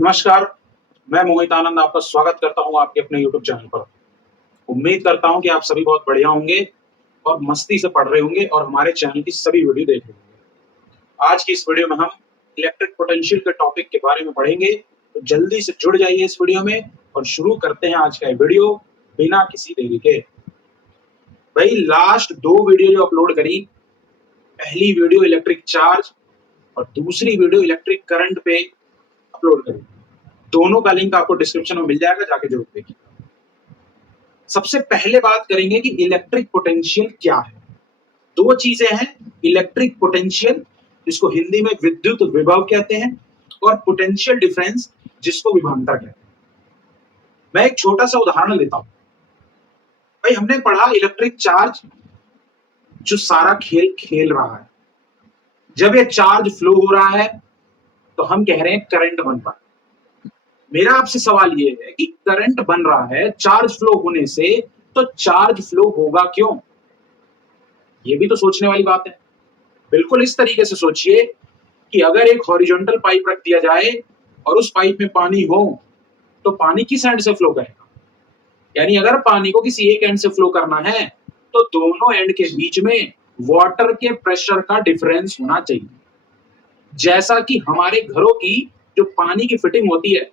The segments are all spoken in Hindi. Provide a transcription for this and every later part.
नमस्कार, मैं मोहित आनंद आपका स्वागत करता हूँ आपके अपने यूट्यूब चैनल पर। उम्मीद करता हूँ कि आप सभी बहुत बढ़िया होंगे और मस्ती से पढ़ रहे होंगे और हमारे चैनल की सभी वीडियो देख रहे होंगे। आज की इस वीडियो में हम इलेक्ट्रिक पोटेंशियल के टॉपिक के बारे में पढ़ेंगे, तो जल्दी से जुड़ जाइए इस वीडियो में और शुरू करते हैं आज का ये वीडियो बिना किसी देरी के। भाई लास्ट 2 वीडियो जो अपलोड करी, पहली वीडियो इलेक्ट्रिक चार्ज और दूसरी वीडियो इलेक्ट्रिक करंट पे अपलोड करी। दोनों का लिंक आपको डिस्क्रिप्शन में मिल जाएगा, जाके जरूर देखिए। सबसे पहले बात करेंगे कि इलेक्ट्रिक पोटेंशियल क्या है। दो चीजें हैं, इलेक्ट्रिक पोटेंशियल जिसको हिंदी में विद्युत विभव कहते हैं और पोटेंशियल डिफरेंस जिसको विभवांतर कहते हैं। मैं एक छोटा सा उदाहरण लेता हूं। भाई हमने पढ़ा इलेक्ट्रिक चार्ज जो सारा खेल खेल रहा है। जब ये चार्ज फ्लो हो रहा है तो हम कह रहे हैं करंट बन रहा है। मेरा आपसे सवाल ये है कि करंट बन रहा है चार्ज फ्लो होने से, तो चार्ज फ्लो होगा क्यों? ये भी तो सोचने वाली बात है। बिल्कुल इस तरीके से सोचिए कि अगर एक हॉरिजॉन्टल पाइप रख दिया जाए और उस पाइप में पानी हो, तो पानी किस एंड से फ्लो करेगा? यानी अगर पानी को किसी एक एंड से फ्लो करना है तो दोनों एंड के बीच में वाटर के प्रेशर का डिफरेंस होना चाहिए। जैसा कि हमारे घरों की जो पानी की फिटिंग होती है,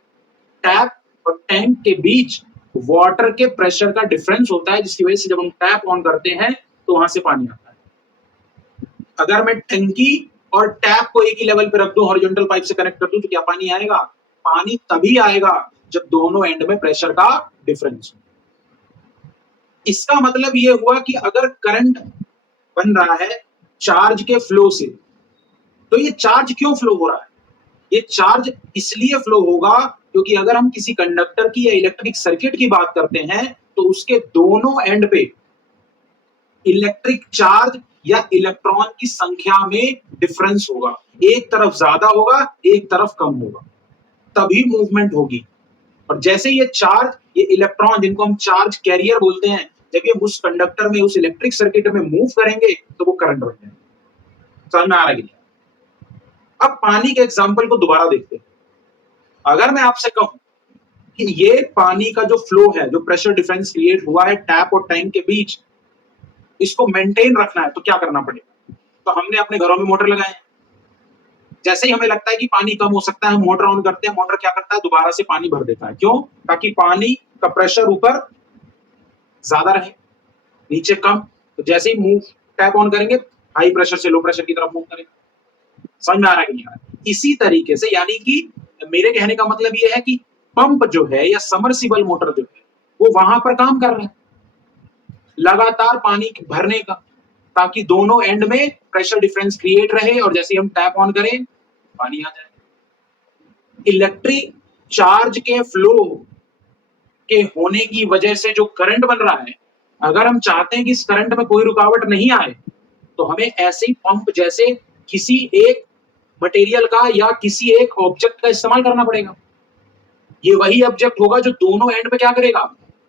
टैप और टैंक के बीच वाटर के प्रेशर का डिफरेंस होता है, जिसकी वजह से जब हम टैप ऑन करते हैं तो वहां से पानी आता है। अगर मैं टंकी और टैप को एक ही लेवल पे रख दूं, हॉरिजॉन्टल पाइप से कनेक्ट कर दूं, तो क्या पानी आएगा? पानी तभी आएगा जब दोनों एंड में प्रेशर का डिफरेंस हो। इसका मतलब यह हुआ कि अगर करंट बन रहा है चार्ज के फ्लो से, तो ये चार्ज क्यों फ्लो हो रहा है? ये चार्ज इसलिए फ्लो होगा क्योंकि अगर हम किसी कंडक्टर की या इलेक्ट्रिक सर्किट की बात करते हैं तो उसके दोनों एंड पे इलेक्ट्रिक चार्ज या इलेक्ट्रॉन की संख्या में डिफरेंस होगा। एक तरफ ज्यादा होगा, एक तरफ कम होगा, तभी मूवमेंट होगी। और जैसे ये चार्ज, ये इलेक्ट्रॉन जिनको हम चार्ज कैरियर बोलते हैं, जब ये उस कंडक्टर में, उस इलेक्ट्रिक सर्किट में मूव करेंगे तो वो करंट बन जाएगा। समझ में आ रहा है? अब पानी के एग्जांपल को दोबारा देखते हैं। अगर मैं आपसे कहूं कि ये पानी का जो फ्लो है, जो प्रेशर डिफरेंस क्रिएट हुआ है टैप और टैंक के बीच, इसको मेंटेन रखना है तो क्या करना पड़ेगा? तो हमने अपने घरों में मोटर लगाए हैं। जैसे ही हमें लगता है कि पानी कम हो सकता है, हम मोटर ऑन करते हैं। मोटर क्या करता है? दोबारा से पानी भर देता है। क्यों? ताकि पानी का प्रेशर ऊपर ज्यादा रहे, नीचे कम। तो जैसे ही मूव टैप ऑन करेंगे, हाई प्रेशर से लो प्रेशर की तरफ मूव करेगा। समझ में आ रहा है कि नहीं आ रहा है? इसी तरीके से, यानी कि मेरे कहने का मतलब यह है कि पंप जो है या समरसिबल मोटर जो है, वो वहां पर काम कर रहा है लगातार पानी भरने का, ताकि दोनों एंड में प्रेशर डिफरेंस क्रिएट रहे और जैसे हम टैप ऑन करें पानी आ जाए। इलेक्ट्रिक चार्ज के फ्लो के होने की वजह से जो करंट बन रहा है, अगर हम चाहते हैं कि इस करंट में कोई रुकावट नहीं आए, तो हमें ऐसे ही पंप जैसे किसी एक मटेरियल का या किसी एक ऑब्जेक्ट का इस्तेमाल करना पड़ेगा। ये वही ऑब्जेक्ट होगा जो दोनों एंड पे क्या करेगा?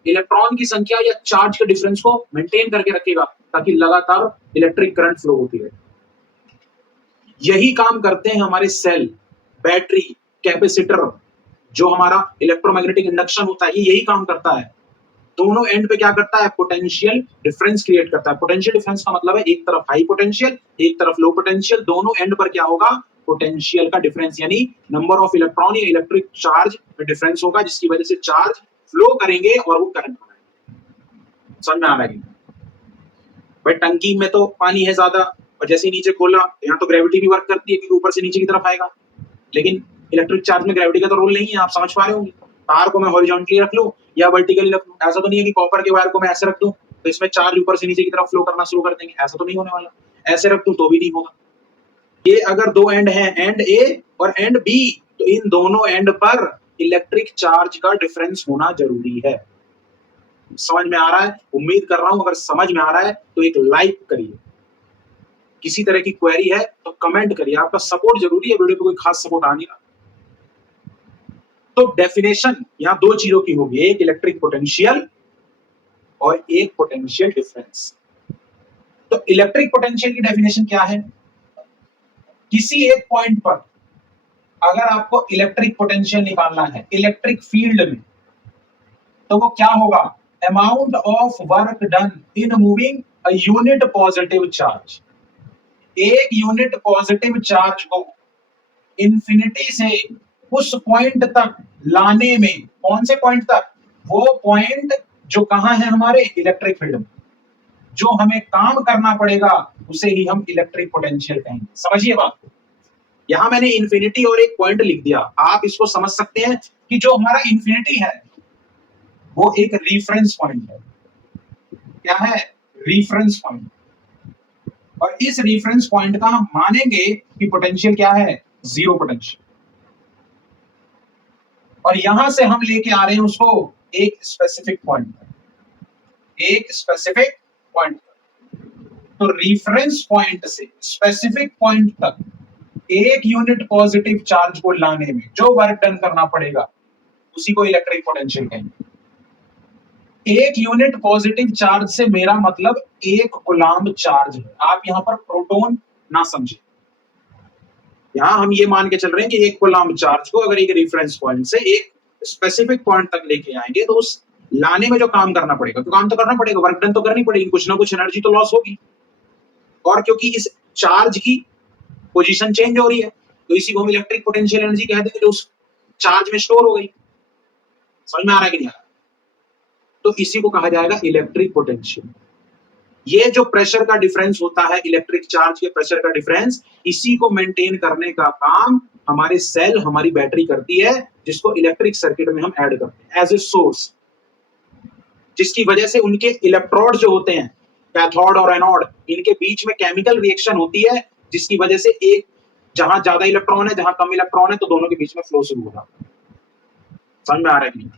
इलेक्ट्रॉन की संख्या या चार्ज के डिफरेंस को मेंटेन करके रखेगा, ताकि लगातार इलेक्ट्रिक करंट फ्लो होती रहे। यही काम करते हैं हमारे सेल, बैटरी, कैपेसिटर, जो हमारा इलेक्ट्रोमैग्नेटिक इंडक्शन होता है, ये यही काम करता है। दोनों एंड पे क्या करता है? पोटेंशियल डिफरेंस क्रिएट करता है। पोटेंशियल डिफरेंस का मतलब है एक तरफ हाई पोटेंशियल, एक तरफ लो पोटेंशियल। दोनों एंड पर क्या होगा? पोटेंशियल का डिफरेंस, यानी नंबर ऑफ इलेक्ट्रॉन या इलेक्ट्रिक चार्ज में डिफरेंस होगा, जिसकी वजह से चार्ज फ्लो करेंगे और वो करंट बनाएंगे। समझ में आ रहा है? भाई टंकी में तो पानी है ज्यादा, और जैसे ही नीचे खोला, यहाँ तो ग्रेविटी भी वर्क करती है क्योंकि ऊपर से नीचे की तरफ आएगा। लेकिन इलेक्ट्रिक चार्ज में ग्रेविटी का तो रोल नहीं है, आप समझ पा रहे होंगे। तार को मैं हॉरिजॉन्टली रख लूं या वर्टिकली रख लूं, ऐसा तो नहीं है कि कॉपर के वायर को मैं ऐसे रख दूं तो इसमें चार्ज ऊपर से नीचे की तरफ फ्लो करना शुरू कर देंगे, ऐसा तो नहीं होने वाला। ऐसे रख दूं तो भी नहीं होगा। ये अगर दो एंड हैं, एंड ए और एंड बी, तो इन दोनों एंड पर इलेक्ट्रिक चार्ज का डिफरेंस होना जरूरी है। समझ में आ रहा है? उम्मीद कर रहा हूं अगर समझ में आ रहा है तो एक लाइक करिए। किसी तरह की क्वेरी है तो कमेंट करिए, आपका सपोर्ट जरूरी है, वीडियो पे कोई खास सपोर्ट आ नहीं रहा। तो डेफिनेशन यहां दो चीजों की होगी, एक इलेक्ट्रिक पोटेंशियल और एक पोटेंशियल डिफरेंस। तो इलेक्ट्रिक पोटेंशियल की डेफिनेशन क्या है? किसी एक पॉइंट पर अगर आपको इलेक्ट्रिक पोटेंशियल निकालना है इलेक्ट्रिक फील्ड में, तो वो क्या होगा? Amount of work done in moving a unit positive charge. एक यूनिट पॉजिटिव चार्ज को इंफिनिटी से उस पॉइंट तक लाने में, कौन से पॉइंट तक? वो पॉइंट जो कहां है हमारे इलेक्ट्रिक फील्ड में, जो हमें काम करना पड़ेगा उसे ही हम इलेक्ट्रिक पोटेंशियल कहेंगे। समझिए बात को। यहां मैंने इंफिनिटी और एक पॉइंट लिख दिया, आप इसको समझ सकते हैं कि जो हमारा इंफिनिटी है वो एक रिफरेंस पॉइंट है। क्या है? Reference point. और इस रेफरेंस पॉइंट का हम मानेंगे कि पोटेंशियल क्या है? Zero potential. और यहां से हम लेके आ रहे हैं उसको एक स्पेसिफिक पॉइंट पर, एक स्पेसिफिक पॉइंट पर। तो रेफरेंस पॉइंट से स्पेसिफिक पॉइंट तक एक यूनिट पॉजिटिव चार्ज को लाने में जो वर्क डन करना पड़ेगा उसी को इलेक्ट्रिक पोटेंशियल कहेंगे। एक यूनिट पॉजिटिव चार्ज से मेरा मतलब एक कूलम्ब चार्ज है। आप यहां पर प्रोटॉन ना समझे, यहां हम ये मान के चल रहे हैं कि एक कूलम्ब चार्ज को अगर एक रेफरेंस पॉइंट से एक स्पेसिफिक पॉइंट तक लेके आएंगे तो उस लाने में जो काम करना पड़ेगा, तो काम तो करना पड़ेगा, वर्क डन तो करनी पड़ेगी, कुछ ना कुछ एनर्जी तो लॉस होगी। और क्योंकि इस चार्ज की पोजीशन चेंज हो रही है तो इसी को हम इलेक्ट्रिक पोटेंशियल एनर्जी कह देंगे जो उस चार्ज में स्टोर हो गई। समझ में आ रहा है कि नहीं आ रहा? तो इसी को कहा जाएगा इलेक्ट्रिक पोटेंशियल। ये जो प्रेशर का डिफरेंस होता है, इलेक्ट्रिक चार्ज के प्रेशर का डिफरेंस, इसी को मेंटेन करने का काम हमारे सेल, हमारी बैटरी करती है, जिसको इलेक्ट्रिक सर्किट में हम ऐड करते हैं एज ए सोर्स, जिसकी वजह से उनके इलेक्ट्रोड जो होते हैं, कैथोड और एनोड, इनके बीच में केमिकल रिएक्शन होती है, जिसकी वजह से एक जहां ज्यादा इलेक्ट्रॉन है, जहां कम इलेक्ट्रॉन है, तो दोनों के बीच में फ्लो शुरू हो जाता है। समझ में आ रहा है कि नहीं?